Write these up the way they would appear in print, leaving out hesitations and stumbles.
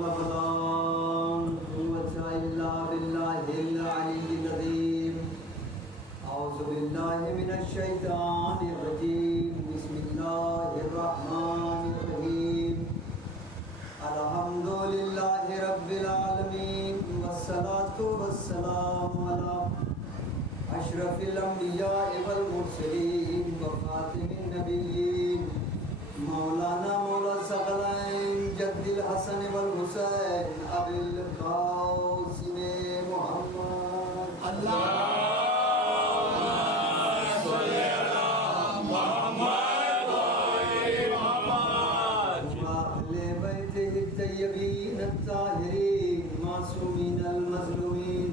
حول ولا قوة إلا بالله العلي العظيم. أعوذ بالله من الشيطان الرجيم. بسم الله الرحمن الرحيم. الحمد لله رب العالمين والصلاة والسلام على أشرف الأنبياء والمرسلين وخاتم النبيين مولانا مولا ثقلين جد الحسن والحسين أبي القاسم محمد. اللهم صل على محمد وآل محمد وأهل بيته الطيبين الطاهرين معصومين المظلومين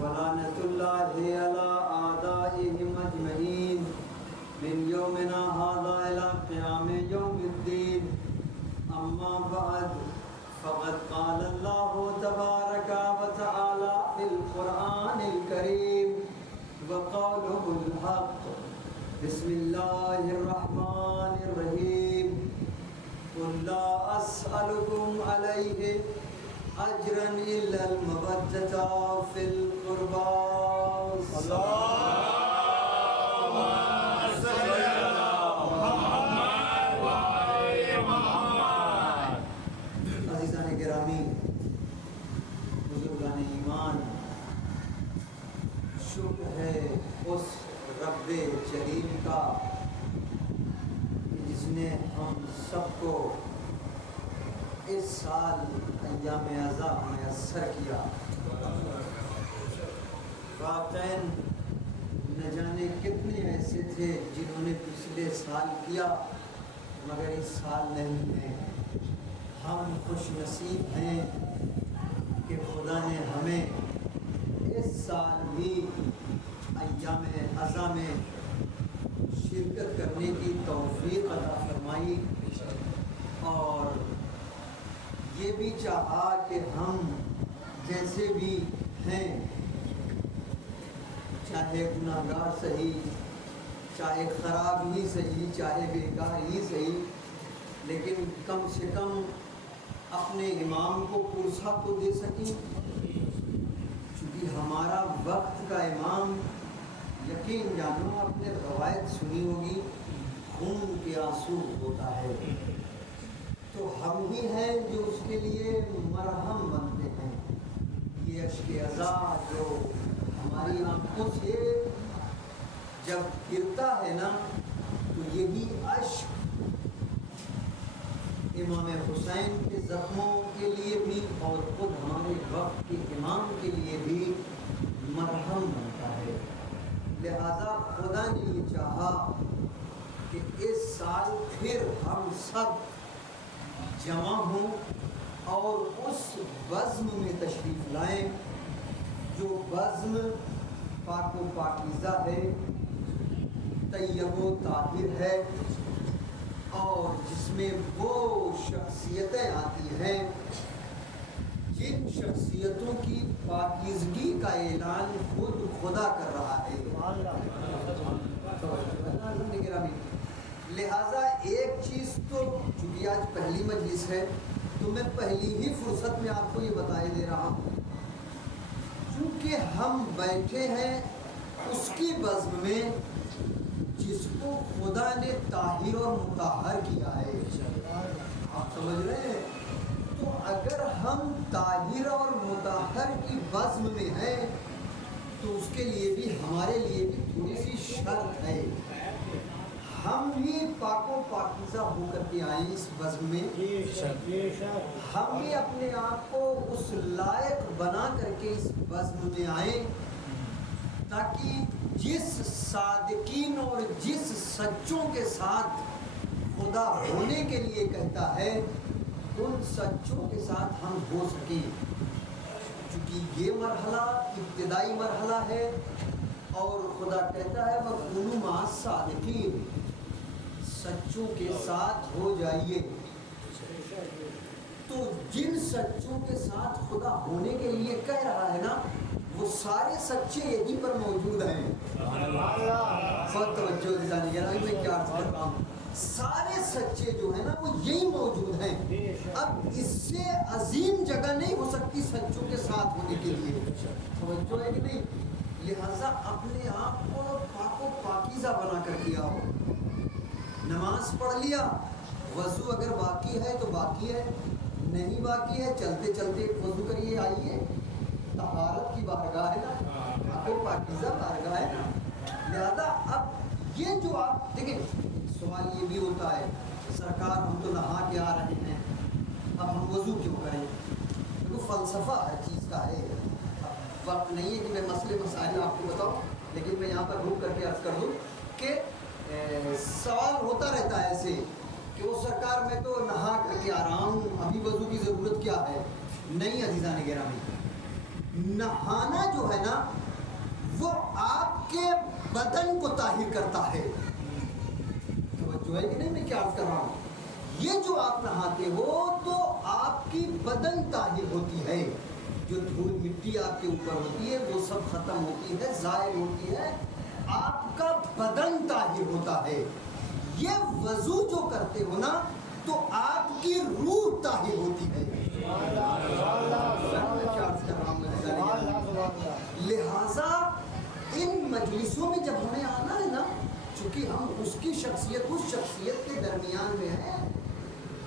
ولعنة الله على أعدائهم أجمعين من يومنا هذا إلى قيام يوم الدين. أما بعد فقد قال الله تبارك وتعالى في القرآن الكريم وقوله الحق. بسم الله الرحمن الرحيم. قل لا أسألكم عليه أجرا إلا المودة في القربى. اللهم صل على محمد وآل محمد. عزیزان گرامی، بزرگان ایمان، شکر ہے اس رب جلیل کا جس نے ہم سب کو اس سال ایام اعزا میسر کیا. واقعاً نہ جانے کتنے ایسے تھے جنہوں نے پچھلے سال کیا مگر اس سال نہیں ہیں. ہم خوش نصیب ہیں کہ خدا نے ہمیں اس سال بھی ایام اعزا میں شرکت کرنے کی توفیق عطا فرمائی اور یہ بھی چاہا کہ ہم جیسے بھی ہیں، چاہے گناہگار صحیح، چاہے خراب ہی صحیح، چاہے بیکار ہی صحیح، لیکن کم سے کم اپنے امام کو پرسہ تو دے سکیں. چونکہ ہمارا وقت کا امام، یقین جانو آپ نے روایت سنی ہوگی، خون کے آنسو ہوتا ہے، تو ہم ہی ہیں جو اس کے لیے مرہم بنتے ہیں. یہ اشک عزا جو ہماری آنکھوں سے جب گرتا ہے نا، تو یہی اشک امام حسین کے زخموں کے لیے بھی اور خود ہمارے وقت کے امام کے لیے بھی مرہم بنتا ہے. لہذا خدا نے یہ چاہا کہ اس سال پھر ہم سب جمع ہوں اور اس بزم میں تشریف لائیں جو بزم پاک و پاکیزہ ہے، طیب و طاہر ہے، اور جس میں وہ شخصیتیں آتی ہیں جن شخصیتوں کی پاکیزگی کا اعلان خود خدا کر رہا ہے. لہٰذا ایک چیز تو چونکہ آج پہلی مجلس ہے تو میں پہلی ہی فرصت میں آپ کو یہ بتائے دے رہا ہوں، چونکہ ہم بیٹھے ہیں اس کی بزم میں جس کو خدا نے طاہر اور مطہر کیا ہے. آپ سمجھ رہے ہیں؟ تو اگر ہم طاہر اور مطہر کی بزم میں ہیں تو اس کے لیے بھی ہمارے لیے بھی تھوڑی سی شرط ہے. ہم بھی پاک و پاکیزہ ہو کر کے آئیں اس بزم میں، ہم بھی اپنے آپ کو اس لائق بنا کر کے اس بزم میں آئیں تاکہ جس صادقین اور جس سچوں کے ساتھ خدا ہونے کے لیے کہتا ہے ان سچوں کے ساتھ ہم ہو سکیں. چونکہ یہ مرحلہ ابتدائی مرحلہ ہے اور خدا کہتا ہے وَكُونُوا مَعَ الصَّادِقِينَ، سچوں کے ساتھ ہو جائیے. تو جن سچوں کے ساتھ خدا ہونے کے لیے کہہ رہا ہے نا، وہ سارے سچے یہیں پر موجود ہیں. بہت توجہ دلانے کے لیے میں کیا عرض کر رہا ہوں، سارے سچے جو ہیں نا وہ یہی موجود ہیں. اب اس سے عظیم جگہ نہیں ہو سکتی سچوں کے ساتھ ہونے کے لیے. توجہ ہے کہ نہیں؟ لہٰذا اپنے آپ کو پاک و پاکیزہ بنا کر کیا ہو. نماز پڑھ لیا، وضو اگر باقی ہے تو باقی ہے، نہیں باقی ہے چلتے چلتے وضو کریے. آئیے، طہارت کی بارگاہ ہے نا، پاک و پاکیزہ بارگاہ ہے نا. لہذا اب یہ جو آپ دیکھیں، سوال یہ بھی ہوتا ہے سرکار ہم تو نہا کے آ رہے ہیں، اب ہم وضو کیوں کریں؟ دیکھو فلسفہ ہر چیز کا ہے. اب وقت نہیں ہے کہ میں مسئلے مسائل آپ کو بتاؤں، لیکن میں یہاں پر روک کر کے عرض کر دوں کہ سوال ہوتا رہتا ہے ایسے کہ وہ سرکار میں تو نہا کر کے آ رہا ہوں، ابھی وضو کی ضرورت کیا ہے؟ نہیں عزیزان گرامی، نہانا جو ہے نا وہ آپ کے بدن کو طاہر کرتا ہے. توجہ ہے کہ نہیں میں کیا عرض کر رہا ہوں؟ یہ جو آپ نہاتے ہو تو آپ کی بدن طاہر ہوتی ہے. جو دھول مٹی آپ کے اوپر ہوتی ہے وہ سب ختم ہوتی ہے، ظاہر ہوتی ہے، آپ کا بدن طاہر ہوتا ہے. یہ وضو جو کرتے ہو نا تو آپ کی روح طاہر ہوتی ہے. لہذا ان مجلسوں میں جب ہمیں آنا ہے نا، چونکہ ہم اس کی شخصیت اس شخصیت کے درمیان میں ہیں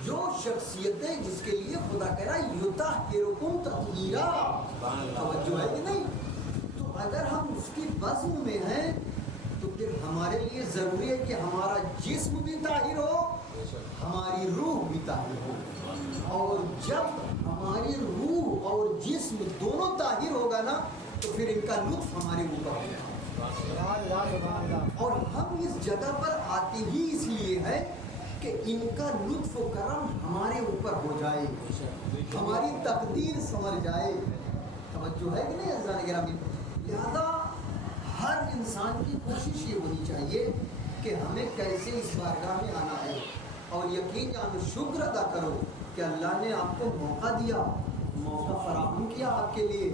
جو شخصیتیں جس کے لیے خدا کہہ رہا ہے یطہرکم تطہیرا. توجہ ہے کہ نہیں؟ تو اگر ہم اس کی بزم میں ہیں تو پھر ہمارے لیے ضروری ہے کہ ہمارا جسم بھی طاہر ہو، ہماری روح بھی طاہر ہو. اور جب ہماری روح اور جسم دونوں طاہر ہوگا نا تو پھر ان کا لطف ہمارے اوپر ہوگا. اور ہم اس جگہ پر آتے ہی اس لیے ہے کہ ان کا لطف و کرم ہمارے اوپر ہو جائے، ہماری تقدیر سنور جائے. توجہ ہے کہ نہیں عزیزان گرامی؟ لہذا ہر انسان کی کوشش یہ ہونی چاہیے کہ ہمیں کیسے اس بارگاہ میں آنا ہے. اور یقین جانو، شکر ادا کرو کہ اللہ نے آپ کو موقع دیا، موقع فراہم کیا آپ کے لیے.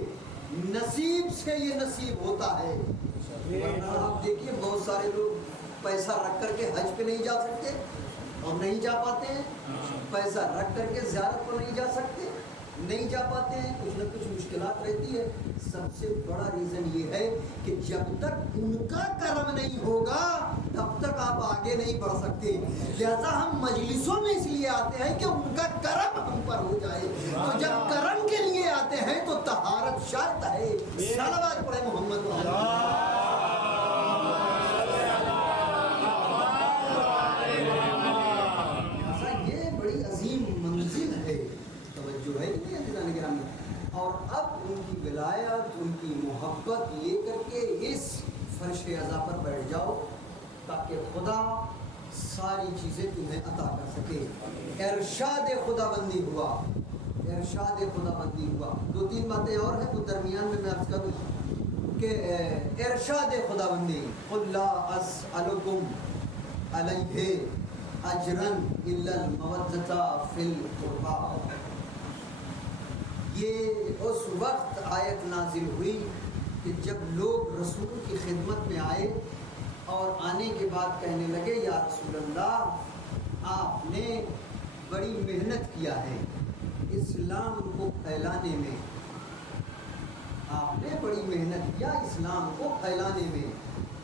نصیب سے یہ نصیب ہوتا ہے. ورنہ آپ دیکھیے بہت سارے لوگ پیسہ رکھ کر کے حج پہ نہیں جا سکتے اور نہیں جا پاتے ہیں، پیسہ رکھ کر کے زیارت کو نہیں جا سکتے، نہیں جا پاتے ہیں، کچھ نہ کچھ مشکلات رہتی ہے. سب سے بڑا ریزن یہ ہے کہ جب تک ان کا کرم نہیں ہوگا تب تک آپ آگے نہیں بڑھ سکتے. لہذا ہم مجلسوں میں اس لیے آتے ہیں کہ ان کا کرم ہم پر ہو جائے. تو جب کرم کے لیے آتے ہیں تو طہارت شرط ہے. صلوات پڑھے محمد اور اب ان کی ولایت، ان کی محبت لے کر کے اس فرش عزا پر بیٹھ جاؤ تاکہ خدا ساری چیزیں تمہیں عطا کر سکے. ارشاد خدا بندی ہوا، ارشاد خدا بندی ہوا. دو تین باتیں اور ہیں وہ درمیان میں عرض کروں کہ ارشاد خدا بندی، قل لا اسألکم علیہ اجرا الا المودۃ فی القربى. یہ اس وقت آیت نازل ہوئی کہ جب لوگ رسول کی خدمت میں آئے اور آنے کے بعد کہنے لگے یا رسول اللہ آپ نے بڑی محنت کیا ہے اسلام کو پھیلانے میں، آپ نے بڑی محنت کیا اسلام کو پھیلانے میں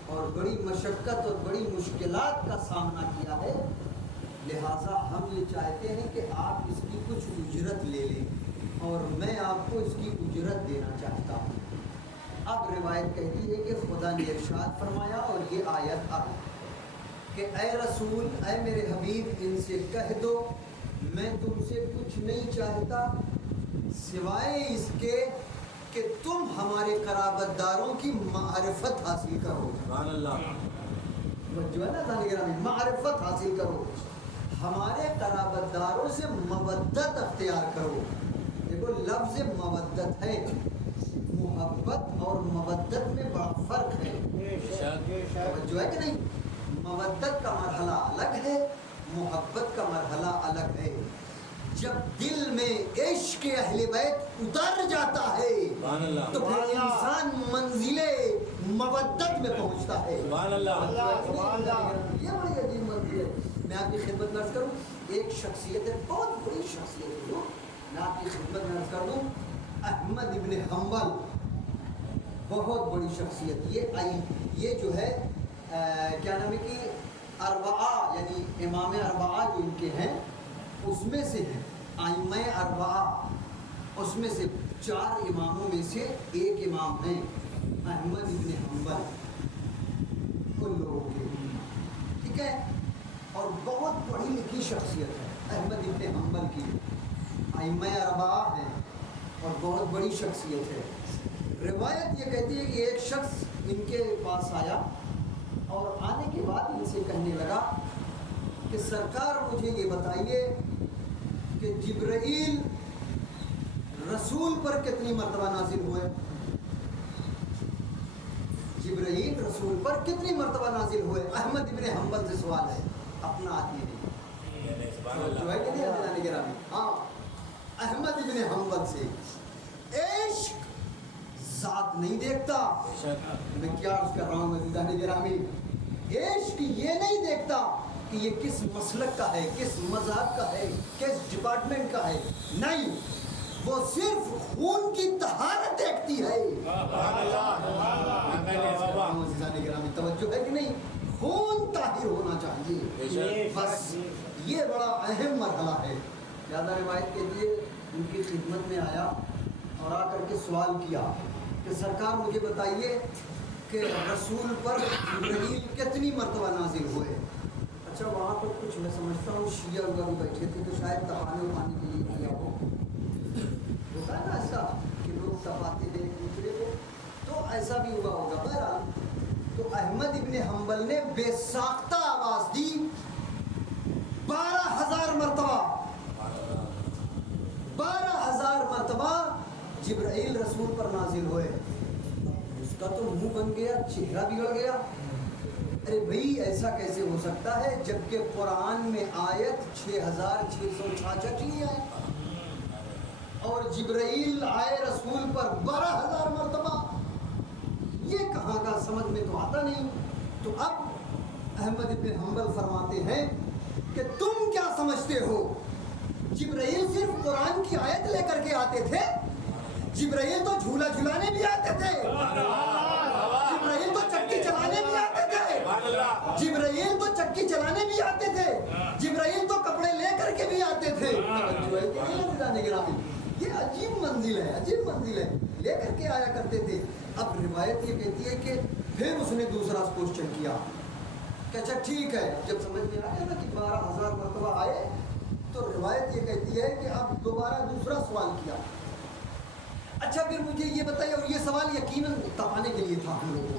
اور بڑی مشقت اور بڑی مشکلات کا سامنا کیا ہے. لہٰذا ہم یہ چاہتے ہیں کہ آپ اس کی کچھ اجرت لے لیں اور میں آپ کو اس کی اجرت دینا چاہتا ہوں. اب روایت کہتی ہے کہ خدا نے ارشاد فرمایا اور یہ آیت آئی کہ اے رسول، اے میرے حبیب، ان سے کہہ دو میں تم سے کچھ نہیں چاہتا سوائے اس کے کہ تم ہمارے قرابت داروں کی معرفت حاصل کرو. سبحان اللہ. جو ہے نا معرفت حاصل کرو، ہمارے قرابت داروں سے مودت اختیار کرو. دیکھو لفظ مودت ہے، محبت اور مودت میں بڑا فرق ہے. جو ہے کہ نہیں؟ مودت کا مرحلہ الگ ہے، محبت کا مرحلہ الگ ہے. جب دل میں عشق اہل بیت اتر جاتا ہے تو پھر انسان منزل مودت میں پہنچتا ہے. یہ بڑی عجیب منزل ہے. میں آپ کی خدمت میں عرض کروں ایک شخصیت ہے, بہت بڑی شخصیت ہے, جو میں آپ کی خدمت میں عرض کر دوں, احمد ابن حنبل, بہت بڑی شخصیت. یہ جو ہے کیا نام ہے کہ اربعہ یعنی امام اربعہ جو ان کے ہیں اس میں سے ہیں, ائمہ اربعہ اس میں سے 4 اماموں میں سے ایک امام ہیں احمد ابن حنبل ان لوگوں کے, ٹھیک ہے. اور بہت پڑھی لکھی شخصیت ہے احمد ابن حنبل کی, ائمہ اربعہ ہیں اور بہت بڑی شخصیت ہے. روایت یہ کہتی ہے کہ ایک شخص ان کے پاس آیا اور آنے کے بعد ان سے کہنے لگا کہ سرکار مجھے یہ بتائیے کہ جبرائیل رسول پر کتنی مرتبہ نازل ہوئے, جبرائیل رسول پر کتنی مرتبہ نازل ہوئے. احمد ابن حنبل سے سوال ہے, اپنا آدمی نہیں, جو ہے کہ نہیں اللہ نے گرامی, ہاں احمد ابن حنبل سے. عشق ذات نہیں دیکھتا, میں کیا عرض کر رہا ہوں عزیزان گرامی, عشق یہ نہیں دیکھتا کہ یہ کس مسلک کا ہے, کس مذہب کا ہے, کس ڈپارٹمنٹ کا ہے, نہیں, وہ صرف خون کی طہارت دیکھتی ہے. عزیزان گرامی توجہ ہے کہ نہیں, خون طاہر ہونا چاہیے, بس یہ بڑا اہم مرحلہ ہے. زیادہ روایت کے لیے ان کی خدمت میں آیا اور آ کر کے سوال کیا کہ سرکار مجھے بتائیے کہ رسول پر جبرائیل کتنی مرتبہ نازل ہوئے. اچھا وہاں پر کچھ میں سمجھتا ہوں شیعہ وغیرہ بھی بیٹھے تھے تو شاید تپانے وپانے کے لیے کیا ہو, ہوتا ہے نا ایسا کہ لوگ تپاتے ہیں ایک دوسرے کو, تو ایسا بھی ہوا ہوگا. بہرحال تو احمد ابن حنبل نے بے ساختہ آواز دی 12,000 مرتبہ, 12,000 مرتبہ جبرائیل رسول پر نازل ہوئے. اس کا تو منہ بن گیا, چہرہ بگڑ گیا. ارے بھائی ایسا کیسے ہو سکتا ہے جبکہ قرآن میں آیت 6,666 ہی ہے اور جبرائیل آئے رسول پر 12,000 مرتبہ, یہ کہاں کا سمجھ میں تو آتا نہیں. تو اب احمد ابن حنبل فرماتے ہیں کہ تم کیا سمجھتے ہو, جبرائیل صرف قرآن کی آیت لے کر کے آتے تھے, جبرائیل تو جھولا جھلانے بھی آتے تھے, جبرائیل تو چکی چلانے بھی آتے تھے, جبرائیل تو چکی چلانے بھی آتے تھے, جبرائیل تو کپڑے لے کر کے بھی آتے تھے. یہ عجیب منزل ہے, عجیب منزل ہے, لے کر کے آیا کرتے تھے. اب روایت یہ کہتی ہے کہ پھر اس نے دوسرا کوشچن کیا کہ اچھا ٹھیک ہے, جب سمجھ میں آ گیا نا کہ 12,000 مرتبہ آئے تو روایت یہ کہتی ہے کہ اب دوبارہ دوسرا سوال کیا. اچھا پھر مجھے یہ بتائیے, اور یہ سوال یقیناً تپانے کے لیے تھا ہم لوگوں کو,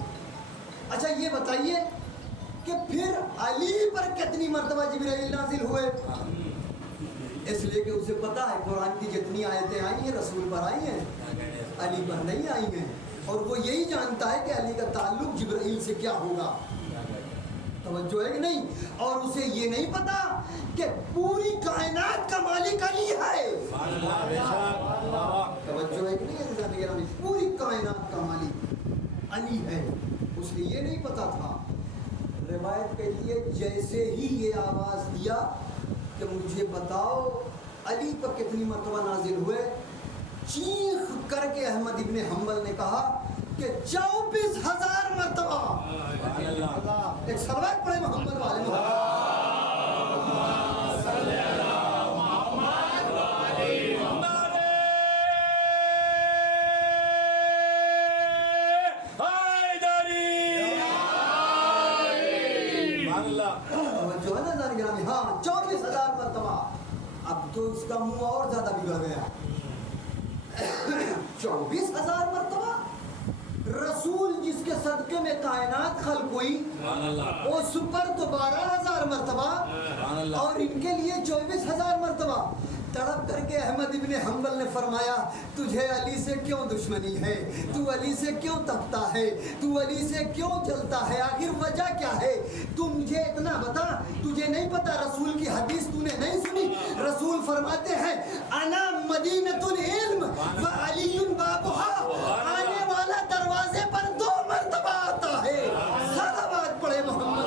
اچھا یہ بتائیے کہ پھر علی پر کتنی مرتبہ جبرائیل نازل ہوئے. اس لیے کہ اسے پتا ہے قرآن کی جتنی آیتیں آئی ہیں رسول پر آئی ہیں, علی پر نہیں آئی ہیں, اور وہ یہی جانتا ہے کہ علی کا تعلق جبرائیل سے کیا ہوگا. توجہ ہے کہ نہیں, اور اسے یہ نہیں پتا کہ پوری کائنات کا مالک علی ہے. توجہ ہے کہ نہیں, پوری کائنات کا مالک علی ہے, اس لیے یہ نہیں پتا تھا. روایت کہتی ہے جیسے ہی یہ آواز دیا کہ مجھے بتاؤ علی پر کتنی مرتبہ نازل ہوئے, چیخ کر کے احمد ابن حنبل نے کہا کہ 24,000 مرتبہ. ایک صلوات پڑھے محمد والے جو ہے نا جان گرامی, ہاں 24,000 مرتبہ. اب تو اس کا منہ اور زیادہ بگڑ گیا. 24,000 مرتبہ رسول جس کے صدقے میں کائنات خلق ہوئی اس پر تو 12,000 مرتبہ, اور ان کے لیے 24,000 مرتبہ. تڑپ کر کے احمد ابن حنبل نے فرمایا تجھے علی سے کیوں دشمنی ہے, تو علی سے کیوں تپتا ہے, تو علی سے کیوں جلتا ہے, آخر وجہ کیا ہے, تو مجھے اتنا بتا. تجھے نہیں پتا رسول کی حدیث تو نے نہیں سنی, رسول فرماتے ہیں انا مدینۃ العلم و علی بابها, آنے والا دروازے پر 2 مرتبہ آتا ہے. صلوات پڑھے محمد.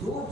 2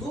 2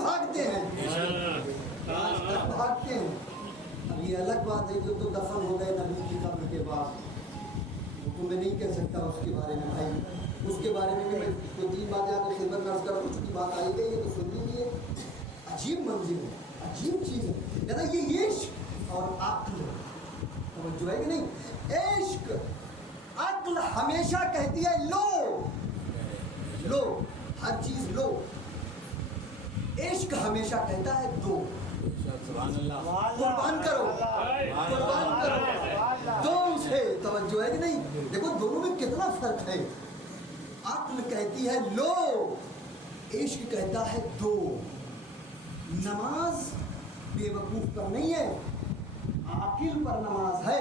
بھاگتے ہیں، آج تک بھاگتے ہیں۔ اب یہ الگ بات ہے کہ تو دفن ہو گئے نبی کی قبر کے بعد، وہ تو میں نہیں کہہ سکتا اس کے بارے میں بھائی، اس کے بارے میں بھی میں دو تین باتیں آپ کو خدمت میں عرض کر رہا ہوں، چونکہ بات آئی گئی ہے تو سن لیجیے۔ عجیب منزل ہے، عجیب چیز ہے، کہتا یہ عشق اور عقل، توجہ ہے کہ نہیں؟ عشق، عقل ہمیشہ کہتی ہے لو لو، ہر چیز لو، عشق ہمیشہ کہتا ہے دو، قربان کرو، قربان کرو، دو سے، توجہ ہے کہ نہیں؟ دیکھو دونوں میں کتنا فرق ہے، عقل کہتی ہے لو، عشق کہتا ہے دو۔ نماز بے وقوف پر نہیں ہے، عاقل پر نماز ہے،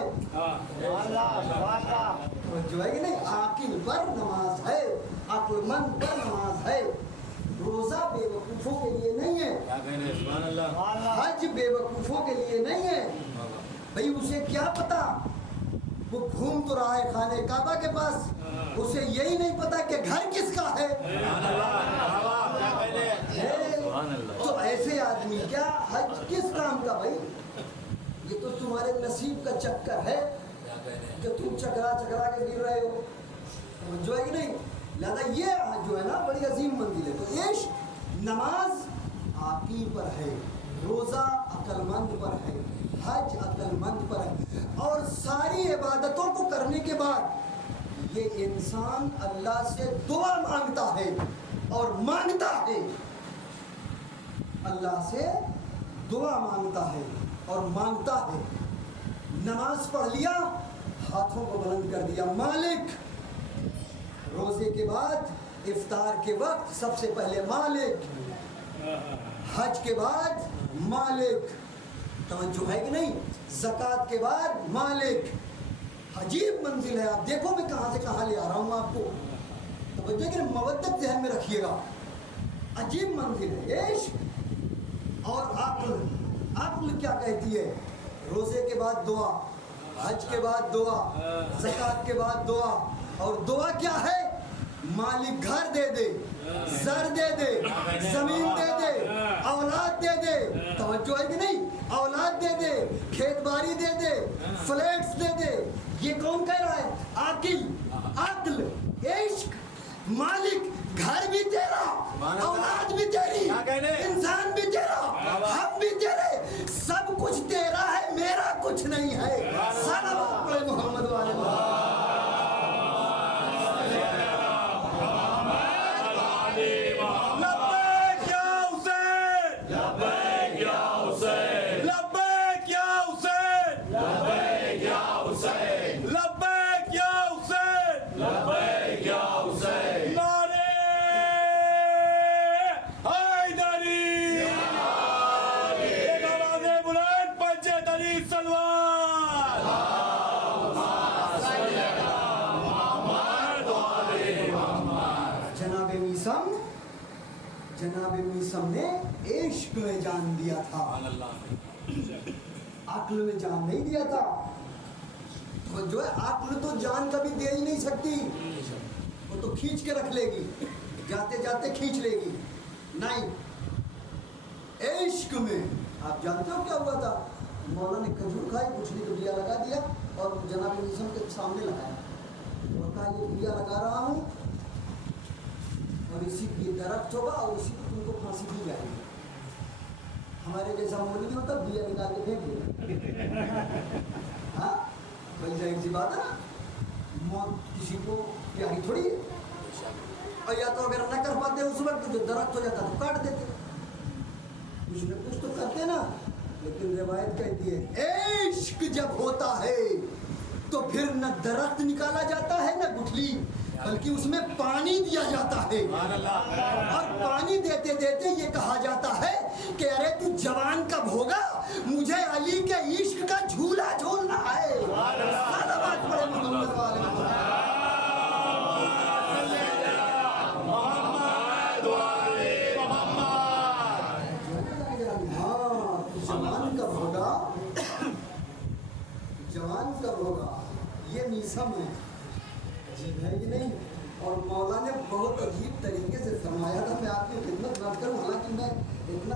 توجہ ہے کہ نہیں؟ عاقل پر نماز ہے، عقل مند پر نماز ہے۔ روزہ بے وقوفوں کے لیے نہیں ہے، حج بے وقوفوں کے لیے نہیں ہے، بھئی اسے کیا پتا، وہ گھوم تو رہا ہے خانہ کعبہ کے پاس، اسے یہی نہیں پتا کہ گھر کس کا ہے۔ تو ایسے آدمی کیا حج کس کام کا بھائی؟ یہ تو تمہارے نصیب کا چکر ہے کہ تم چکرا چکرا کے گر رہے ہو، جو ہے کہ نہیں؟ لہذا یہ جو ہے نا بڑی عظیم منزل ہے۔ تو عشق، نماز عاقل پر ہے، روزہ عقل مند پر ہے، حج عقل مند پر ہے، اور ساری عبادتوں کو کرنے کے بعد یہ انسان اللہ سے دعا مانگتا ہے اور مانگتا ہے، اللہ سے دعا مانگتا ہے اور مانگتا ہے۔ نماز پڑھ لیا، ہاتھوں کو بلند کر دیا، مالک، روزے کے بعد افطار کے وقت سب سے پہلے مالک، حج کے بعد مالک، توجہ ہے کہ نہیں؟ زکوٰۃ کے بعد مالک۔ عجیب منزل ہے، آپ دیکھو میں کہاں سے کہاں لے آ رہا ہوں آپ کو، توجہ کہ مودت ذہن میں رکھیے گا، عجیب منزل ہے عشق اور عقل۔ عقل کیا کہتی ہے؟ روزے کے بعد دعا، حج کے بعد دعا، زکوٰۃ کے بعد دعا، اور دعا کیا ہے؟ مالک گھر دے دے، زر دے دے، زمین دے دے، اولاد دے دے، توجہ ہے کہ نہیں؟ اولاد دے دے، کھیت باری دے دے، فلیٹس دے دے، یہ کون کہہ رہا ہے؟ عاقل، عقل، عشق، مالک، گھر بھی تیرا، اولاد بھی تیری، انسان بھی تیرا، ہم بھی تیرے، سب کچھ تیرا ہے، میرا کچھ نہیں ہے۔ صلوات پڑھے محمد والے محمد۔ جناب میثم نے عشق میں جان دیا تھا، عقل میں جان نہیں دیا تھا۔ تو جو ہے عقل تو جان کبھی دے ہی نہیں سکتی، وہ تو کھینچ کے رکھ لے گی، جاتے جاتے کھینچ لے گی، نہیں۔ عشق میں آپ جانتے ہو کیا ہوا تھا؟ مولا نے کھجور کھائی، کچھ نہیں تو دیا لگا دیا اور جناب میثم کے سامنے لگایا اور کہا یہ دیا لگا رہا ہوں اور اسی کی درخت ہوگا اور اسی کو تم کو پھانسی دی جائے گی۔ ہمارے جیسا مولوی ہوتا دیا نکال کے پھینک دے، ہاں بھائی ظاہر سی بات ہے نا، موت کسی کو پیاری تھوڑی ہے، اور یا تو اگر نہ کر پاتے اس وقت جو درخت ہو جاتا تو کاٹ دیتے، کچھ نہ کچھ تو کرتے نا۔ لیکن روایت کہتی ہے عشق جب ہوتا ہے تو پھر نہ درخت نکالا جاتا ہے نہ گٹھلی، بلکہ اس میں پانی دیا جاتا ہے، اور پانی دیتے دیتے یہ کہا جاتا ہے کہ ارے تو جوان کب ہوگا، مجھے علی کے عشق کا جھولا جھولنا ہے۔ صلوات پڑھے محمد والے محمد۔ جوان کب ہوگا، یہ میثم ہے، عجیب ہے کہ نہیں؟ اور مولا نے بہت عجیب طریقے سے فرمایا تھا، میں آپ کی خدمت نہ کروں، حالانکہ میں اتنا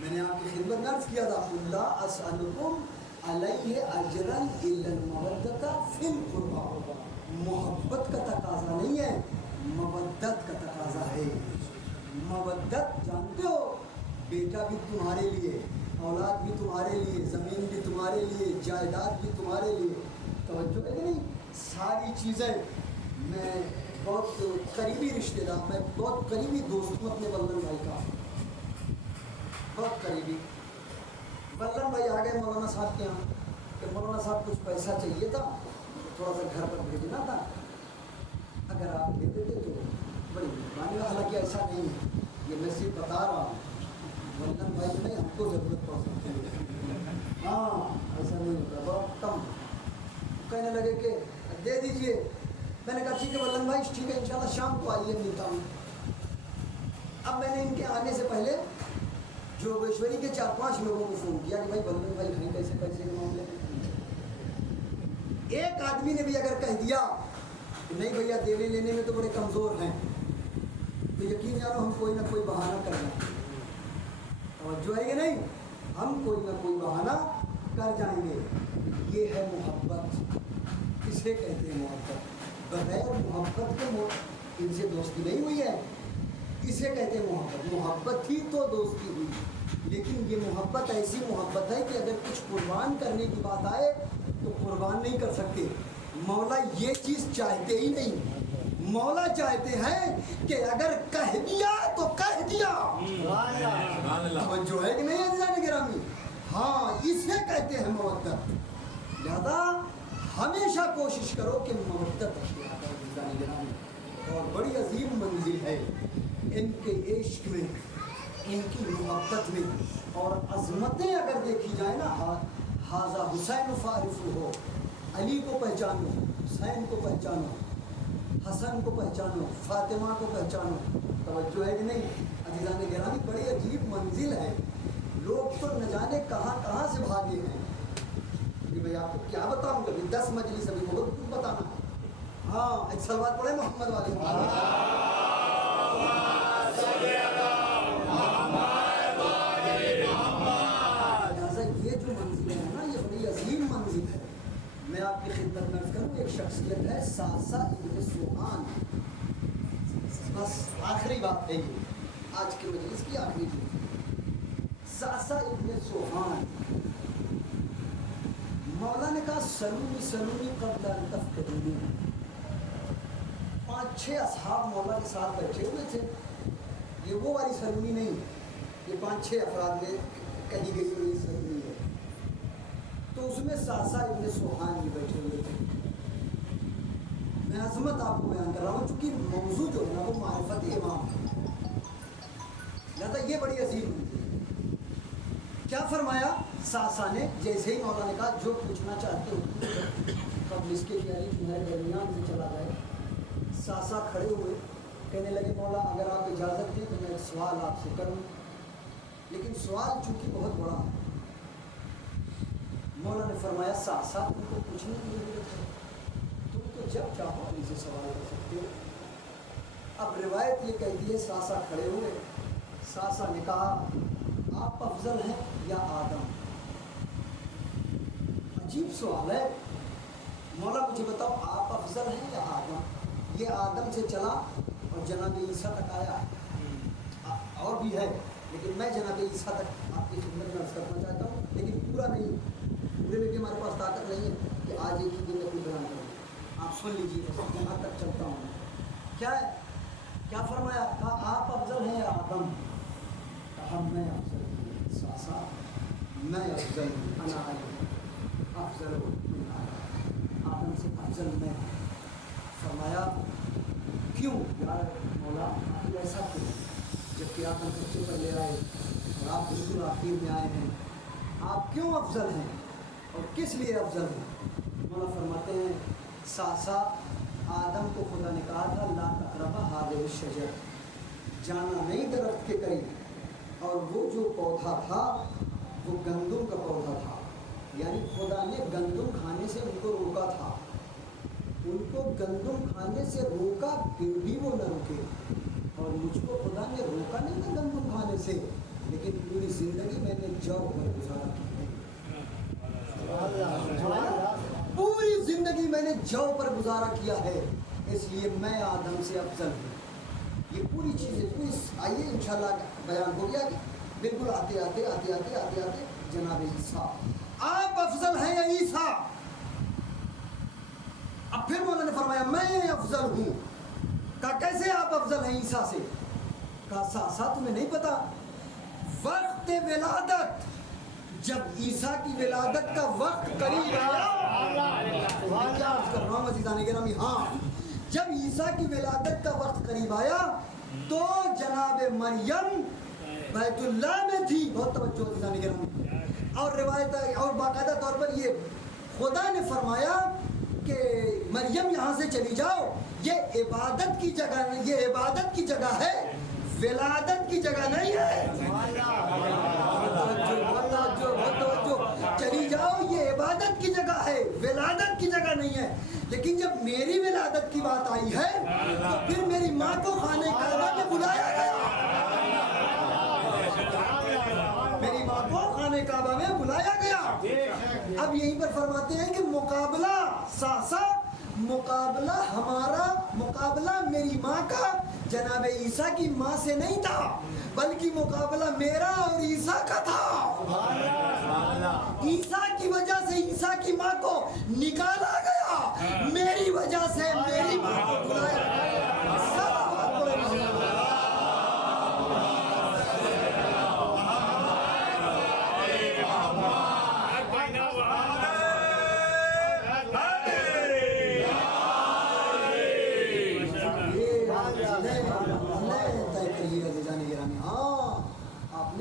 میں نے آپ کی خدمت میں عرض کیا تھا لا اسألکم علیہ اجرا الا المودۃ فی القربى، محبت کا تقاضا نہیں ہے، مودت کا تقاضا ہے۔ مودت جانتے ہو، بیٹا بھی تمہارے لیے، اولاد بھی تمہارے لیے، زمین بھی تمہارے لیے، جائیداد بھی تمہارے لیے، توجہ ہے کہ نہیں؟ ساری چیزیں، میں بہت قریبی رشتہ دار، میں بہت قریبی دوست ہوں اپنے بلدن بھائی کا، بہت قریبی۔ بلدن بھائی آ گئے مولانا صاحب کے یہاں کہ مولانا صاحب کچھ پیسہ چاہیے تھا، تھوڑا سا گھر پر بھیجنا تھا، اگر آپ دے دیتے تو بڑی مہربانی۔ حالانکہ ایسا نہیں ہے، یہ میں صرف بتا رہا ہوں، بلدن بھائی میں ہم کو ضرورت پڑ سکتی ہے، ہاں ایسا نہیں ہوتا، بہت کم۔ کہنے لگے کہ دے دیجئے، میں نے کہا ٹھیک ہے بلدن بھائی، ٹھیک ہے انشاءاللہ شام کو آئیے، ملتا ہوں۔ اب میں نے ان کے آنے سے پہلے جوگیشوری کے 4-5 لوگوں کو فون کیا کہ بھائی بلدن بھائی ہیں کیسے پیسے کے معاملے میں۔ ایک آدمی نے بھی اگر کہہ دیا کہ نہیں بھیا دینے لینے میں تو بڑے کمزور ہیں، تو یقین جانو ہم کوئی نہ کوئی بہانہ کر جائیں گے، اور جو ہے کہ نہیں، ہم کوئی نہ کوئی بہانہ کر جائیں گے۔ یہ ہے محبت، اسے کہتے ہیں محبت۔ بغیر محبت کے ان سے دوستی نہیں ہوئی ہے، اسے کہتے ہیں محبت۔ محبت ہی تو دوستی ہوئی، لیکن یہ محبت ایسی محبت ہے کہ اگر کچھ قربان کرنے کی بات آئے تو قربان نہیں کر سکتے۔ مولا یہ چیز چاہتے ہی نہیں، مولا چاہتے ہیں کہ اگر کہہ دیا تو کہہ دیا، جو ہے کہ نہیں عزیزان گرامی؟ ہاں اسے کہتے ہیں مودت۔ لہذا ہمیشہ کوشش کرو کہ مودت اختیار کرو عزیزان گرامی، اور بڑی عظیم منزل ہے ان کے عشق میں، ان کی محبت میں۔ اور عظمتیں اگر دیکھی جائے نا، حاضہ حسین فارف ہو، علی کو پہچانو، حسین کو پہچانو، حسن کو پہچانو، فاطمہ کو پہچانو، توجہ ہے کہ نہیں عزیزان گرامی؟ بڑی عجیب منزل ہے، لوگ تو نہ جانے کہاں کہاں سے بھاگے ہیں کہ بھئی آپ کو کیا بتاؤں، کبھی 10 مجلس ابھی بہت کچھ بتانا۔ ہاں ایک سلوات پڑھے محمد والے۔ یہ جو منزل ہے نا، یہ بڑی عظیم منزل ہے۔ میں آپ کی خدمت میں عرض کروں، ایک شخصیت ہے ساسا ابن سوہان۔ بس آخری بات ہے یہ، آج کے مجلس کی آخری چیز، ساسا ابن سوہان۔ مولا نے کہا سلونی سلونی قبل ان تفتنونی۔ 5-6 اصحاب مولا کے ساتھ بیٹھے ہوئے تھے، یہ وہ والی سلونی نہیں، یہ 5-6 افراد میں کہی گئی ہوئی سلونی ہے۔ تو اس میں ساسا ابن سوہان بھی بیٹھے ہوئے تھے۔ میں عظمت آپ کو بیان کر رہا ہوں، چونکہ موضوع جو ہے نا وہ معرفت امام ہے، لہذا یہ بڑی عظیم ہے۔ کیا فرمایا ساسا نے؟ جیسے ہی مولا نے کہا جو پوچھنا چاہتے ہو، قبل اس کے علی تمہارے درمیان سے چلا جائے، ساسا کھڑے ہوئے، کہنے لگے مولا اگر آپ اجازت دیں تو میں ایک سوال آپ سے کروں، لیکن سوال چونکہ بہت بڑا ہے۔ مولا نے فرمایا ساسا تم کو پوچھنے کی ضرورت ہے، تم تو جب چاہو علی سے سوال کر سکتے ہو۔ اب روایت یہ کہتی ہے ساسا کھڑے ہوئے، ساسا نے کہا آپ افضل ہیں یا آدم؟ عجیب سوال ہے، مولا مجھے بتاؤ آپ افضل ہیں یا آدم؟ یہ آدم سے چلا اور جناب عیسیٰ تک آیا، اور بھی ہے لیکن میں جناب عیسیٰ تک آپ کی خدمت میں عرض کرنا چاہتا ہوں، لیکن پورا نہیں، پورے میں بھی ہمارے پاس طاقت نہیں ہے کہ آج ایک ہی دن میں کوئی بیان کروں۔ آپ سن لیجیے، بس یہاں تک چلتا ہوں۔ کیا ہے؟ کیا فرمایا؟ کہا آپ افضل ہیں یا آدم؟ کہا میں افضل ہوں ساسا، میں افضل ہوں، انا افضل ہوں آدم سے افضل میں۔ فرمایا کیوں یار مولا آخر ایسا کیوں، جبکہ آپ ہم سب سے پہلے آئے اور آپ بالکل آخر میں آئے ہیں، آپ کیوں افضل ہیں اور کس لیے افضل ہیں؟ مولا فرماتے ہیں ساسا آدم کو خدا نے کہا تھا لا تقربا هذه الشجر، جانا نہیں درخت کے قریب، اور وہ جو پودا تھا وہ گندم کا پودا تھا، یعنی خدا نے گندم کھانے سے ان کو روکا تھا، ان کو گندم کھانے سے روکا، پھر بھی وہ نہ رکے، اور مجھ کو خدا نے روکا نہیں تھا گندم کھانے سے، لیکن پوری پوری زندگی میں نے جو پر گزارا کی ہے، پوری زندگی میں نے جو پر گزارا کیا ہے، اس لیے میں آدم سے افضل ہوں۔ یہ پوری چیزیں پوری آئیے انشاءاللہ بیان ہو گیا کہ بالکل آتے آتے جناب عیسیٰ آپ افضل ہیں یا عیسیٰ؟ اب پھر مولا نے فرمایا میں افضل ہوں۔ کہا کیسے آپ افضل ہیں عیسیٰ سے؟ کہا ساسا تمہیں نہیں پتا، وقت ولادت جب عیسیٰ کی ولادت کا وقت قریب آیا، کیا عرض کر رہا ہوں عزیزان گرامی، ہاں جب عیسیٰ کی ولادت کا وقت قریب آیا تو جناب مریم بیت اللہ میں تھی۔ بہت توجہ عزیزان گرامی، اور روایت اور باقاعدہ طور پر یہ خدا نے فرمایا کہ مریم یہاں سے چلی جاؤ، یہ عبادت کی جگہ، یہ عبادت کی جگہ ہے، ولادت کی جگہ نہیں ہے۔ چلی جاؤ، یہ عبادت کی جگہ ہے، ولادت کی جگہ نہیں ہے۔ لیکن جب میری ولادت کی بات آئی ہے تو پھر میری ماں کو خانہ کعبہ میں بلایا گیا، میری ماں کو خانہ کعبہ میں بلایا گیا۔ اب یہیں پر فرماتے ہیں کہ مقابلہ ساسا، مقابلہ ہمارا، مقابلہ میری ماں کا جناب عیسیٰ کی ماں سے نہیں تھا، بلکہ مقابلہ میرا اور عیسیٰ کا تھا۔ عیسیٰ کی وجہ سے عیسیٰ کی ماں کو نکالا گیا، میری وجہ سے میری ماں کو بلایا گیا۔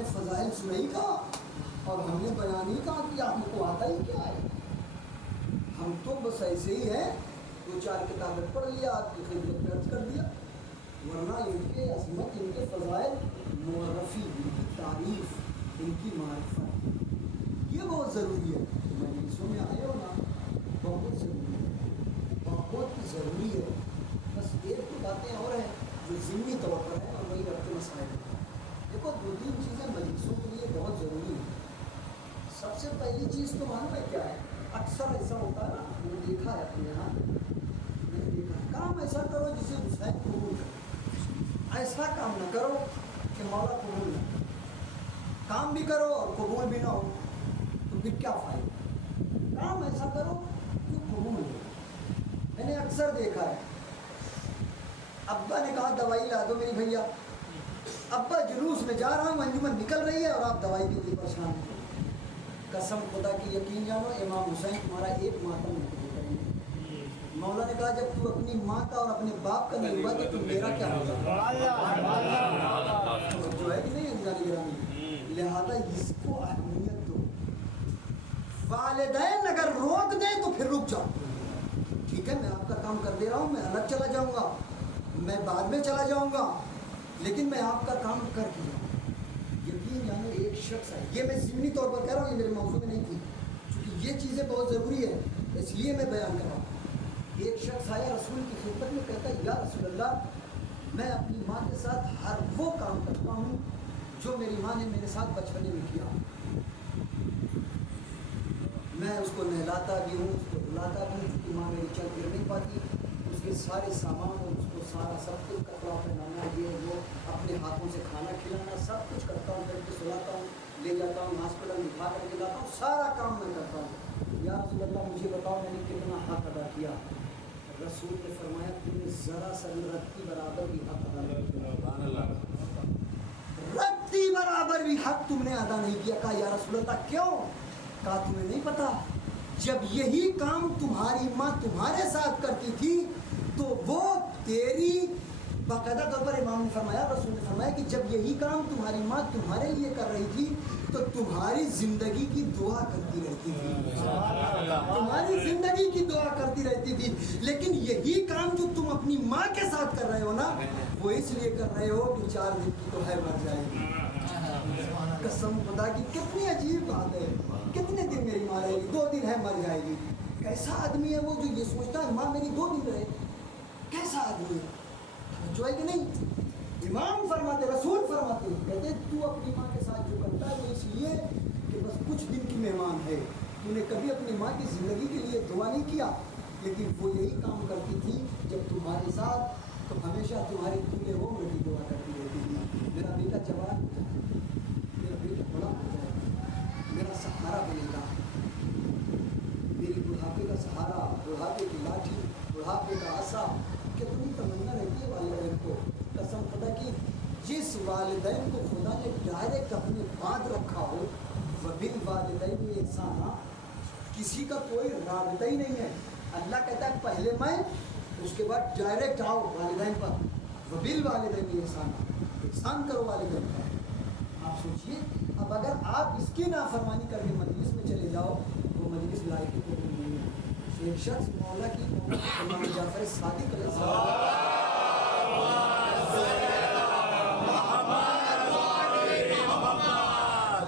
فضائل سنائی کا اور ہم نے بیان ہی کہا کہ آپ کو آتا ہی کیا ہے، ہم تو بس ایسے ہی ہیں، دو چار کتابیں پڑھ لیا، آپ کی خدمت میں عرض کر دیا، ورنہ ان کے عظمت، ان کے فضائل، معرفی، ان کی تعریف، ان کی معرفت یہ بہت ضروری ہے۔ مجلسوں میں آئے ہو نا، بہت ضروری ہے، بہت ضروری ہے۔ بس ایک تو باتیں اور ہیں جو ضمنی طور پر ہیں اور وہی ربط مسائل ہیں۔ دیکھو دو تین چیزیں مجلسوں کے لیے بہت ضروری ہیں۔ سب سے پہلی چیز تو معلوم ہے کیا ہے؟ اکثر ایسا ہوتا ہے نا، میں نے دیکھا ہے اپنے یہاں، میں نے دیکھا کام ایسا کرو جسے حسین قبول کرو، ایسا کام نہ کرو کہ مولا قبول نہ کرو، کام بھی کرو اور قبول بھی نہ ہو تو پھر کیا فائدہ؟ کام ایسا کرو جو قبول ہو۔ میں نے اکثر دیکھا ہے، ابا نے کہا دوائی لا دو میری بھیا، ابا جلوس میں جا رہا ہوں، انجمن نکل رہی ہے اور آپ دوائی کے لیے پریشان ہیں۔ قسم خدا کی یقین جانو امام حسین تمہارا ایک ماتم نہیں کریں گے۔ مولا نے کہا جب تو اپنی ماں کا اور اپنے باپ کا نہیں ہوا تو تم میرا کیا ہوگا؟ جو ہے کہ نہیں عزیزان گرامی، لہذا اس کو اہمیت دو۔ والدین اگر روک دیں تو پھر رک جاؤ، ٹھیک ہے میں آپ کا کام کر دے رہا ہوں، میں الگ چلا جاؤں گا، میں بعد میں چلا جاؤں گا، لیکن میں آپ کا کام کر کے جاؤں۔ یقین جانو ایک شخص ہے، یہ میں ضمنی طور پر کہہ رہا ہوں، یہ میرے موضوع میں نہیں تھی، کیونکہ یہ چیزیں بہت ضروری ہے اس لیے میں بیان کر رہا ہوں۔ ایک شخص آیا رسول کی خدمت میں، کہتا ہے یا رسول اللہ میں اپنی ماں کے ساتھ ہر وہ کام کرتا ہوں جو میری ماں نے میرے ساتھ بچپنے میں کیا، میں اس کو نہلاتا بھی ہوں، اس کو دھلاتا بھی ہوں، کیونکہ ماں میری چل پھر نہیں پاتی، اس کے سارے سامان اور اس کو سارا سب کچھ کپڑا پہنانا، یہ وہ اپنے ہاتھوں سے کھانا کھلانا سب کچھ کرتا ہوں، پھر کے سلاتا ہوں، لے جاتا ہوں ہاسپٹل دکھا کر کے لاتا ہوں، سارا کام میں کرتا ہوں۔ یا رسول اللہ مجھے بتاؤ میں نے کتنا حق ادا کیا؟ رسول نے فرمایا تم نے ذرا سا رتی برابر بھی حق ادا نہیں کیا، رتی برابر بھی حق تم نے ادا نہیں کیا۔ کہا یا رسول اللہ کیوں؟ کہا تمہیں نہیں پتا جب یہی کام تمہاری ماں تمہارے ساتھ کرتی تھی تو وہ تیری، باقاعدہ طور پر امام نے فرمایا، رسول نے فرمایا کہ جب یہی کام تمہاری ماں تمہارے لیے کر رہی تھی تو تمہاری زندگی کی دعا کرتی رہتی تھی، تمہاری زندگی کی دعا کرتی رہتی تھی، لیکن یہی کام جو تم اپنی ماں کے ساتھ کر رہے ہو نا، وہ اس لیے کر رہے ہو کہ 4 دن کی تو ہے مر جائے گی۔ قسم خدا کی کتنی عجیب بات ہے، کتنے دن میری ماں رہے گی؟ 2 دن ہے مر جائے گی۔ کیسا آدمی ہے وہ جو یہ سوچتا ہے ماں میری 2 دن رہے؟ کیسا آدمی ہے؟ جو ہے کہ نہیں امام فرماتے, رسول فرماتے, کہتے تو اپنی ماں کے ساتھ جو کرتا ہے وہ اس لیے کہ بس کچھ دن کی مہمان ہے, تو نے کبھی اپنی ماں کی زندگی کے لیے دعا نہیں کیا, لیکن وہ یہی کام کرتی تھی جب تمہارے ساتھ, تو ہمیشہ تمہارے دلے وہ میری دعا کرتی رہتی تھی, میرا بیٹا جوان ہو جائے, میرا بیٹا بڑا ہو جائے, میرا سہارا بنے گا, میری بڑھاپے کا سہارا, بڑھاپے کی لاٹھی, بڑھاپے کا عصا. کتنی تمنا رہتی ہے والدین کو, قسم خدا کی جس والدین کو خدا نے ڈائریکٹ اپنے بعد رکھا ہو, وبالوالدین احسانا, کسی کا کوئی رابطہ ہی نہیں ہے. اللہ کہتا ہے پہلے میں, اس کے بعد ڈائریکٹ آؤ والدین پر, وبالوالدین احسانا, احسان کرو والدین پر. آپ سوچئے اب اگر آپ اس کی نافرمانی کر کے مجلس میں چلے جاؤ, وہ مجلس لائق کی کوئی نہیں ہے. ایک شخص مولا کی امام جعفر صادق علیہ السلام,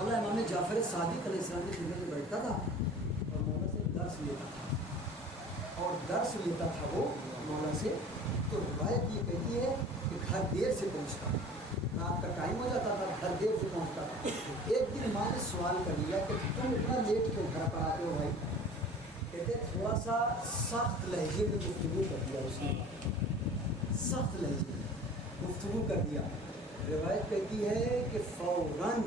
امام جعفر صادق علیہ السلام کی خدمت میں بیٹھتا تھا اور مولا سے درس لیتا تھا, اور درس لیتا تھا وہ مولا سے. تو روایت یہ کہتی ہے کہ گھر دیر سے پہنچتا, رات کا ٹائم ہو جاتا تھا, گھر دیر سے پہنچتا تھا. ایک دن ماں نے سوال کر لیا کہ تم اتنا لیٹ کیوں گھر پر آتے ہو بھائی؟ کہتے تھوڑا سا سخت لہجے میں گفتگو کر دیا اس نے, سخت لہجے میں گفتگو کر دیا. روایت کہتی ہے کہ فوراً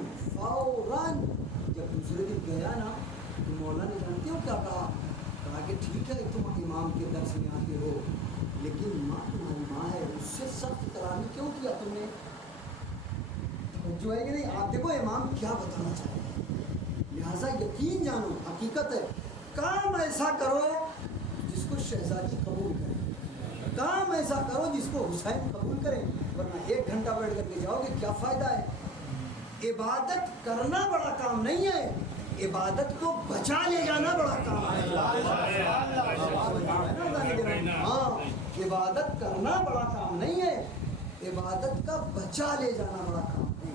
جب دوسرے دن گیا نا, تو مولا نے جانتے ہو کیا کہا کہ ٹھیک ہے تم امام کے درس میں آتے ہو, لیکن ماں تمہاری ماں ہے, اس سے سخت کرامی کیوں کیا تم نے؟ جو ہے کہ نہیں, آپ دیکھو امام کیا بتانا چاہتے ہیں, لہٰذا یقین جانو, حقیقت ہے, کام ایسا کرو جس کو شہزادی قبول کرے, کام ایسا کرو جس کو حسین قبول کریں, ورنہ 1 گھنٹہ بیٹھ کر کے جاؤ گے کیا فائدہ ہے. عبادت کرنا بڑا کام نہیں ہے, عبادت کو بچا لے جانا بڑا کام ہے. ہاں, عبادت کرنا بڑا کام نہیں ہے, عبادت کا بچا لے جانا بڑا کام ہے.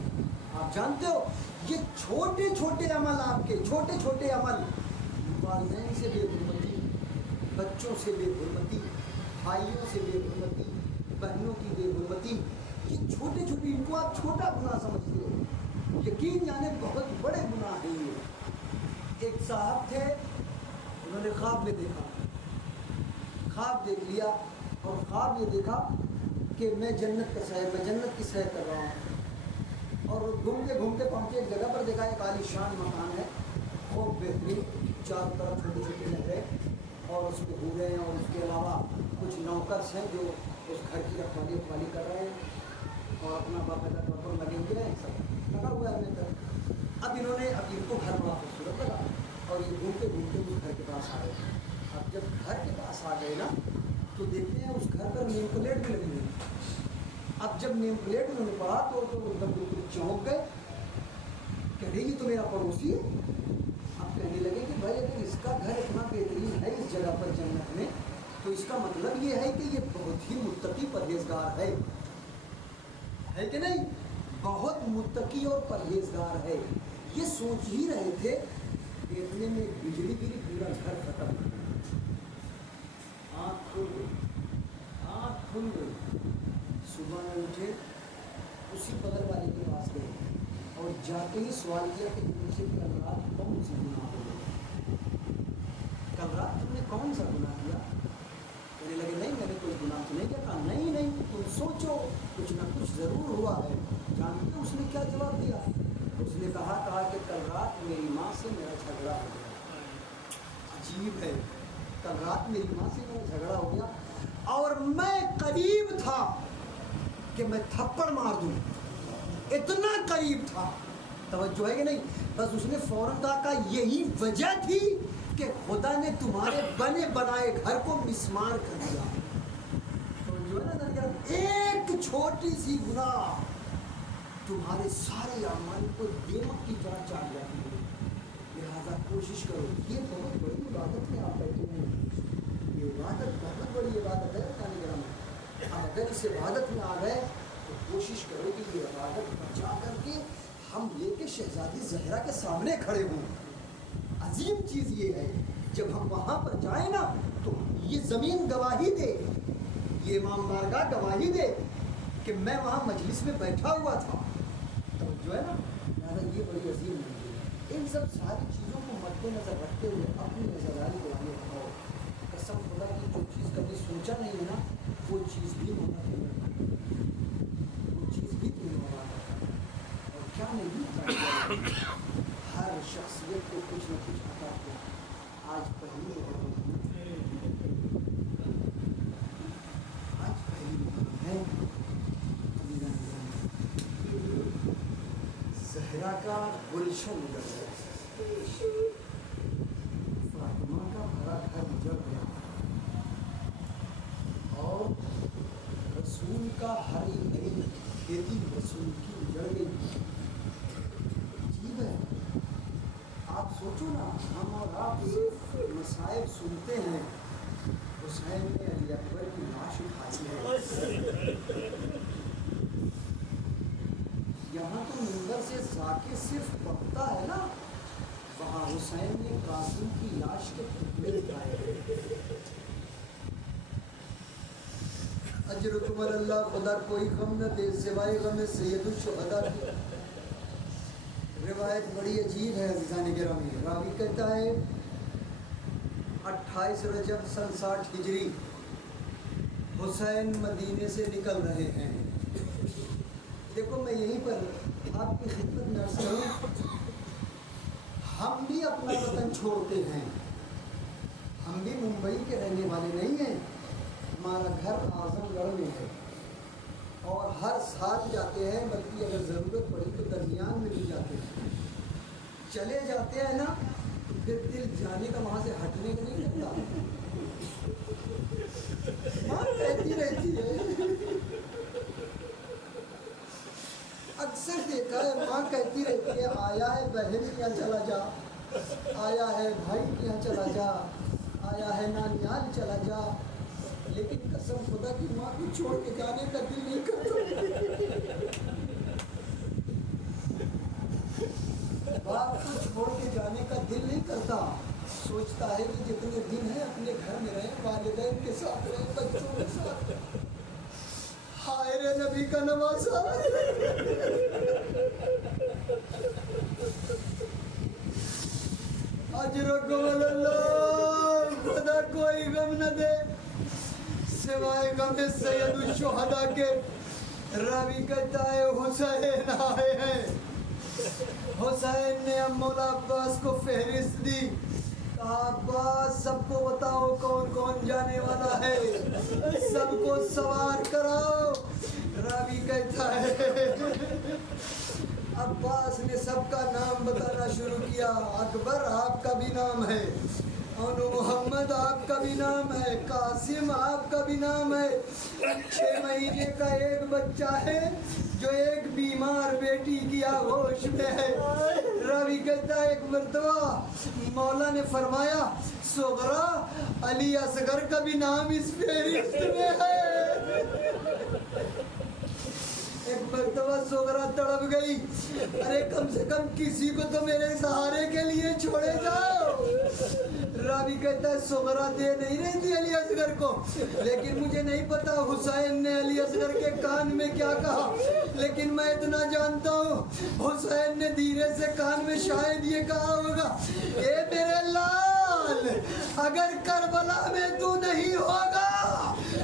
آپ جانتے ہو یہ چھوٹے چھوٹے عمل, آپ کے چھوٹے چھوٹے عمل, والدین سے بے حرمتی, بچوں سے بے حرمتی, بھائیوں سے بے حرمتی, بہنوں کی بے حرمتی, یہ چھوٹے چھوٹے, ان کو آپ چھوٹا گناہ سمجھتے ہو, یقین جانے بہت بڑے گناہ ہیں یہ. ایک صاحب تھے, انہوں نے خواب میں دیکھا, خواب دیکھ لیا, اور خواب یہ دیکھا کہ میں جنت کا سیر, میں جنت کی سیر کر رہا ہوں, اور گھومتے گھومتے پہنچے ایک جگہ پر, دیکھا ایک عالی شان مکان ہے, بہت بہترین, چاروں طرف چھوٹے چھوٹے نہریں, اور اس میں حوریں ہیں, اور اس کے علاوہ کچھ نوکرس ہیں جو اس گھر کی رکھوالی کر رہے ہیں, اور اپنا باقاعدہ طور پر لگے ہوئے ہیں, سب لگا ہوا ہے اپنے. اب انہوں نے, اب ان کو گھر بڑا خوبصورت لگا, اور یہ گھومتے گھومتے اس گھر کے پاس آ گئے. اب جب گھر کے پاس آ گئے نا, تو دیکھتے ہیں اس گھر پر نیم پلیٹ بھی لگی ہوئی. اب جب نیم پلیٹ انہوں نے پڑھا تو ایک دم بالکل چونک گئے, کہہ رہے یہ تو میرا پڑوسی ہے. اب کہنے لگے کہ بھائی اگر اس کا گھر اتنا بہترین ہے اس جگہ پر جنت میں, تو اس کا مطلب یہ ہے کہ یہ بہت ہی متقی پرہیزگار ہے کہ نہیں, بہت متقی اور پرہیزگار ہے. یہ سوچ ہی رہے تھے کہ اتنے میں بجلی گری, پورا گھر ختم. آنکھ کھل گئی, صبح میں اٹھے, اسی بغل والے کے پاس گئے, اور جاتے ہی سوال کیا کہ تم سے کل رات کون سی گناہ ہو گئی, کل رات تم نے کون سا گناہ کیا؟ کہنے لگے نہیں میں نے کوئی گناہ تو نہیں کیا. کہا نہیں تم سوچو کچھ نہ کچھ ضرور ہوا ہے. جانتے اس نے کیا جواب دیا؟ اس نے کہا کہ کل رات میری ماں سے میرا جھگڑا ہو گیا. عجیب ہے, کل رات میری ماں سے میرا جھگڑا ہو گیا, اور میں قریب تھا کہ میں تھپڑ مار دوں, اتنا قریب تھا. توجہ ہے کہ نہیں؟ بس اس نے فوراً کہا یہی وجہ تھی کہ خدا نے تمہارے بنے بنائے گھر کو مسمار کر دیا. جو ہے نا, ایک چھوٹی سی گناہ تمہارے سارے اعمال کو دیمک کی طرح چاٹ جاتی ہے. لہٰذا کوشش کرو, یہ بہت بڑی عبادت ہے. آپ بیٹھے ہیں, یہ عبادت بہت بڑی عبادت ہے خانے گرم. اگر اس عبادت میں آ گئے تو کوشش کرو کہ یہ عبادت بچا کر کے ہم لے کے شہزادی زہرا کے سامنے کھڑے ہوں. عظیم چیز یہ ہے, جب ہم وہاں پر جائیں نا تو یہ زمین گواہی دے, یہ امام بارگاہ گواہی دے کہ میں وہاں مجلس میں بیٹھا ہوا تھا، تو جو ہے نا یہ بڑی عظیم منزل ہے۔ ان سب ساری چیزوں کو مد نظر رکھتے ہوئے اپنی نظرانی قرآن بتاؤ، قسم خدا کی جو چیز کبھی سوچا نہیں ہے نا وہ چیز بھی ہونا ہے، وہ چیز بھی تمہیں ہونا ہے۔ اور کیا نہیں چاہیے، ہر شخصیت کو کچھ نہ کچھ عطا کیا۔ آج پہلی ہے زہرا کا گلشن اجڑ گیا، فاطمہ کا بھرا گھر اجڑ گیا، اور رسول کا ہری بھری کھیتی رسول کی اجڑ گئی۔ عجیب ہے، آپ سوچو نا، ہم اور آپ مصائب سنتے ہیں، حسین نے علی اکبر کی لاش اٹھائی ہے، یہاں تو منبر سے ذاکر صرف بکتا ہے نا، وہاں حسین نے قاسم کی لاش کے ٹکڑے اٹھائے ہیں۔ اجرکم اللہ، خدا کوئی غم نہ دے سوائے غم سید الشہداء کی۔ روایت بڑی عجیب ہے عزیزان گرامی، راوی کہتا ہے 28 رجب سن 60 ہجری حسین مدینے سے نکل رہے ہیں۔ دیکھو میں یہیں پر آپ کی خدمت میں عرض کروں، ہم بھی اپنا وطن چھوڑتے ہیں، ہم بھی ممبئی کے رہنے والے نہیں ہیں، ہمارا گھر اعظم گڑھ میں ہے، اور ہر ساتھ جاتے ہیں، بلکہ اگر ضرورت پڑی تو درمیان میں بھی جاتے ہیں۔ چلے جاتے ہیں نا تو پھر دل جانے کا وہاں سے ہٹنے کا نہیں لگتا، ماں کہتی رہتی ہے، اکثر دیکھا ہے ماں کہتی رہتی ہے آیا ہے بہن کے یہاں چلا جا، آیا ہے بھائی کے یہاں چلا جا، آیا ہے نانیال چلا جا، لیکن قسم خدا کی ماں کو چھوڑ کے جانے کا دل نہیں کرتا، باپ کو چھوڑ کے جانے کا دل نہیں کرتا، سوچتا ہے کہ جتنے دن ہیں اپنے گھر میں رہیں، والدین کے ساتھ رہیں، بچوں کے ساتھ رہیں۔ ہائے رے نبی کا نواسا، اجرکم اللہ، خدا کوئی غم نہ دے سوائے غم سید الشہداء کے۔ راوی کہتا ہے حسین آئے ہیں، حسین نے اب مولا عباس کو فہرست دی، کہا عباس سب کو بتاؤ کون کون جانے والا ہے، سب کو سوار کراؤ۔ راوی کہتا ہے عباس نے سب کا نام بتانا شروع کیا، اکبر آپ کا بھی نام ہے، انو محمد آپ کا بھی نام ہے، قاسم آپ کا بھی نام ہے، 6 مہینے کا ایک بچہ ہے جو ایک بیمار بیٹی کی آغوش میں ہے۔ راوی کہتا ہے ایک مرتبہ مولا نے فرمایا صغرا علی اصغر کا بھی نام اس فہرست میں ہے۔ ایک مرتبہ صغرا تڑپ گئی، ارے کم سے کم کسی کو تو میرے سہارے کے لیے چھوڑے جاؤ۔ راوی کہتا ہے صغرا دے نہیں رہی تھی علی اصغر کو، لیکن مجھے نہیں پتا حسین نے علی اصغر کے کان میں کیا کہا، لیکن میں اتنا جانتا ہوں حسین نے دھیرے سے کان میں شاید یہ کہا ہوگا، اے میرے لال اگر کربلا میں تو نہیں ہوگا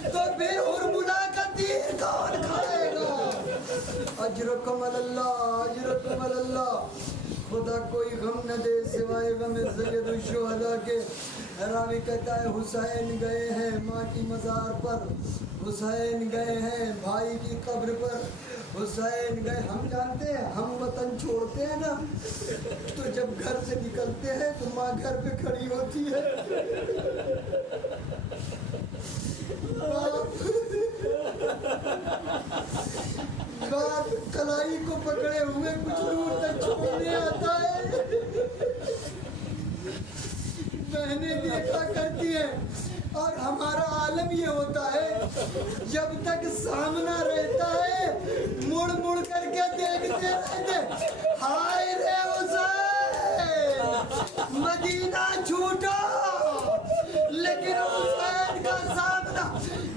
تو بے حرملا کا تیر کون کھائے گا۔ اجرکم اللہ، اجرکم اللہ، خدا کوئی غم نہ دے سوائے غم سید الشہداء کے۔ راوی کہتا ہے حسین گئے ہیں ماں کی مزار پر، حسین گئے ہیں بھائی کی قبر پر، حسین گئے، ہم جانتے ہیں ہم وطن چھوڑتے ہیں نا تو جب گھر سے نکلتے ہیں تو ماں گھر پہ کھڑی ہوتی ہے، باپ کلائی کو پکڑے ہوئے کچھ دور تک چھوڑنے آتا ہے، بہنیں دیکھا کرتی ہیں، اور ہمارا عالم یہ ہوتا ہے جب تک سامنا رہتا ہے مڑ مڑ کر کے دیکھتے رہتے، ہائے رے حسین مدینہ چھوٹا، لیکن حسین کا سامنا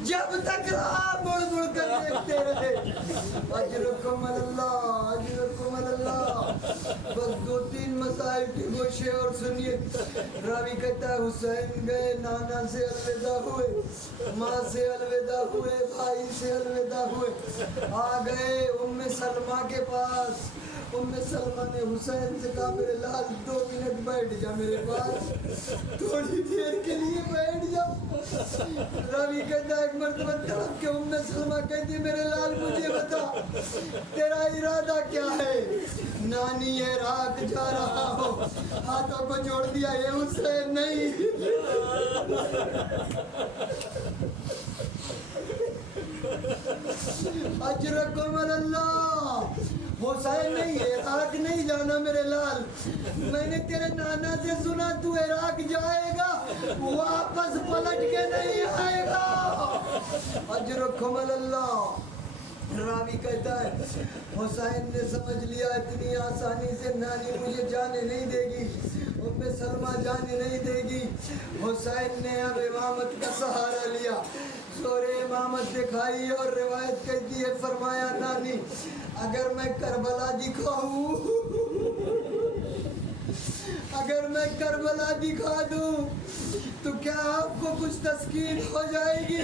جب تک رہا مڑ مڑ کر دیکھتے رہے. اجرکم اللہ, اجرکم اللہ. بس 2-3 مسائل کی گوشے اور سنیے. راوی کہتا ہے حسین گئے, نانا سے الوداع ہوئے, ماں سے الوداع ہوئے, بھائی سے الوداع ہوئے, آ گئے ام سلمہ کے پاس. ام سلمہ نے حسین سے کہا میرے لال 2 منٹ بیٹھ جا میرے پاس, تھوڑی دیر کے لیے بیٹھ جا. راوی کہتا ہے ایک مرتبہ تڑپ کے ام سلمہ کہتی میرے لال مجھے بتا تیرا ارادہ کیا ہے؟ نانی عراق جا رہا ہو, ہاتھوں کو جوڑ دیا, یہ حسین نہیں. اجرکم اللہ, حسین نہیں, عراق نہیں جانا میرے لال. میں نے تیرے نانا سے سنا تو عراق جائے گا, واپس پلٹ کے نہیں آئے گا. اجرکم اللہ. راوی کہتا ہے حسین نے سمجھ لیا اتنی آسانی سے نانی مجھے جانے نہیں دے گی, ام سلمہ جانے نہیں دے گی. حسین نے اب امامت کا سہارا لیا, زور امامت دکھائی اور روایت کہتی ہے فرمایا نانی اگر میں کربلا دکھاؤں, اگر میں کربلا دکھا دوں تو کیا آپ کو کچھ تسکین ہو جائے گی؟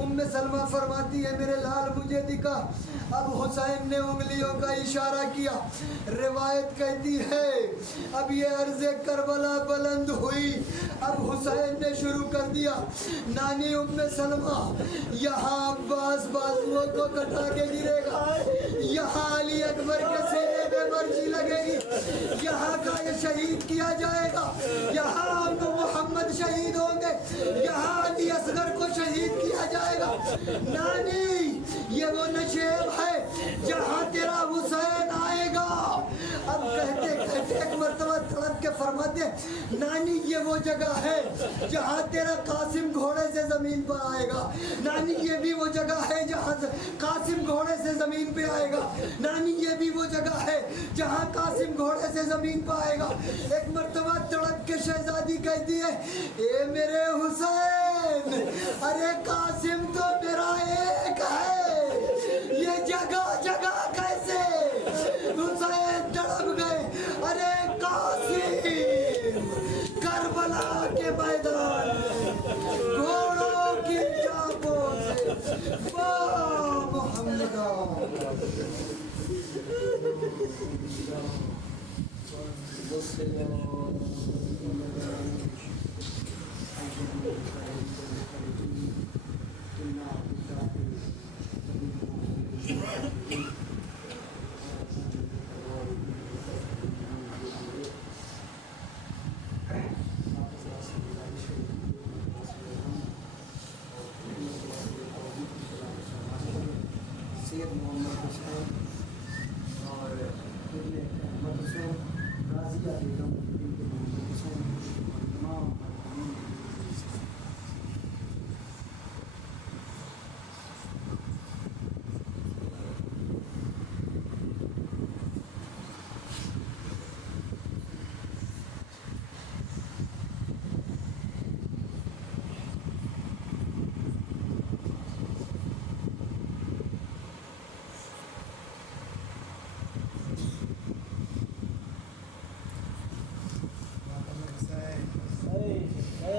ام سلمہ فرماتی ہے میرے لال مجھے دکھا. اب حسین نے انگلیوں کا اشارہ کیا. روایت کہتی ہے اب یہ عرض کربلا بلند ہوئی. اب حسین نے شروع کر دیا نانی ام سلمہ یہاں عباس بازوؤں کو کٹا کے گرے گا, یہاں علی اکبر کے سینے پہ مرچی لگے گی, یہاں کا یہ شہید کیا جائے گا, یہاں ابو محمد شہید ہوں گے, یہاں علی اصغر کو شہید کیا جائے گا. نانی یہ وہ نشیب ہے جہاں تیرا حسین آئے گا. اب کہتے کہتے ایک مرتبہ تڑپ کے فرماتے نانی یہ وہ جگہ ہے جہاں تیرا قاسم گھوڑے سے زمین پر آئے گا. نانی یہ بھی وہ جگہ ہے جہاں قاسم گھوڑے سے زمین پہ آئے گا. نانی یہ بھی وہ جگہ ہے جہاں قاسم گھوڑے سے زمین پہ آئے گا. ایک مرتبہ تڑپ کے شہزادی کہتی ہے اے میرے حسین, ارے قاسم تو میرا ایک ہے, یہ جگہ جگہ کیسے؟ حسین تڑپ گئے, ارے قاسم کربلا کے میدان میں گھوڑوں کی چاپوں سے واہ محمدہ. سید محمد حسین اور ابن احمد حسین غازی علی